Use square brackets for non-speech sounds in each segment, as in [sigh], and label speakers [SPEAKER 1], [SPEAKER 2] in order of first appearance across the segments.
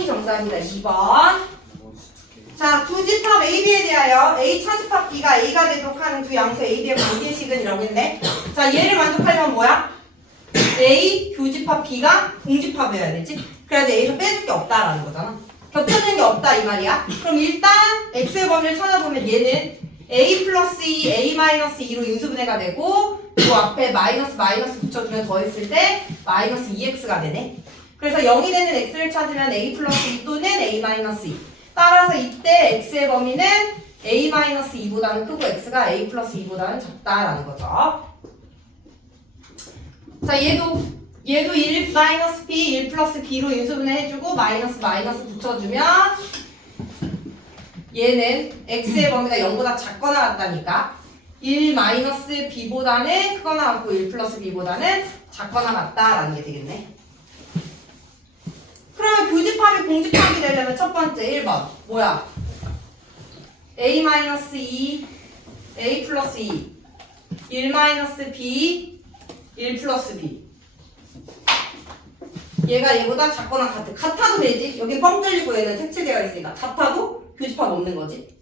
[SPEAKER 1] 2번이 정답입니다. 2번. 자, 두 집합 AB에 대하여 A 차집합 B가 A가 되도록 하는 두 양수 AB의 관계식은 이러고 있네. 자, 얘를 만족하려면 뭐야? A 교집합 B가 공집합이어야 되지. 그래야지 A에서 빼줄 게 없다라는 거잖아. 겹쳐지는 게 없다 이 말이야. 그럼 일단 X의 범위를 찾아보면 얘는 A 플러스 2, A 마이너스 2로 인수분해가 되고 그 앞에 마이너스 마이너스 붙여주면 더했을 때 마이너스 2X가 되네. 그래서 0이 되는 X를 찾으면 A 플러스 2 또는 A 마이너스 2. 따라서 이때 X의 범위는 A 마이너스 2보다는 크고 X가 A 플러스 2보다는 작다라는 거죠. 자, 얘도 얘도 1 마이너스 B, 1 플러스 B로 인수분해 해주고 마이너스 마이너스 붙여주면 얘는 X의 범위가 0보다 작거나 같다니까 1 마이너스 B보다는 크거나 같고 1 플러스 B보다는 작거나 같다라는 게 되겠네. 공집합이 되려면 첫 번째 1번 뭐야? A 마이너스 2, A 플러스 2, 1 마이너스 B, 1 플러스 B. 얘가 얘보다 작거나 같아. 같아도 되지. 여기 뻥 뚫리고 얘는 색칠되어 있으니까 같아도 교집합 없는 거지.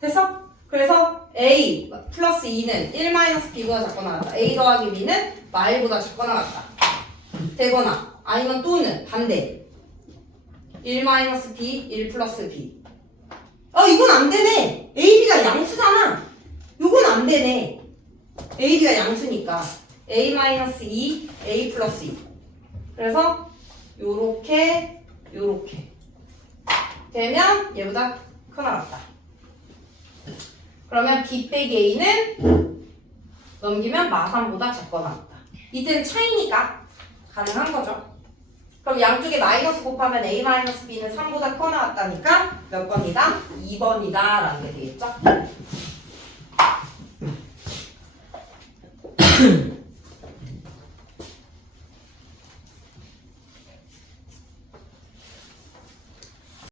[SPEAKER 1] 됐어? 그래서 A 플러스 2는 1 마이너스 B보다 작거나 같다. A 더하기 B는 마일보다 작거나 같다. 되거나 아니면 또는 반대. 1 마이너스 B, 1 플러스 B. 어 이건 안 되네. AB가 양수잖아. 이건 안 되네. 양수니까 A 마이너스 2, A 플러스 2. 그래서 요렇게 요렇게 되면 얘보다 크나 같다. 그러면 B 빼기 A는 넘기면 마3보다 작거나 같다. 이때는 차이니까 가능한 거죠. 그럼 양쪽에 마이너스 곱하면 A 마이너스 B는 3보다 커나 같다니까 몇 번이다? 2번이다 라는 게 되겠죠? [coughs]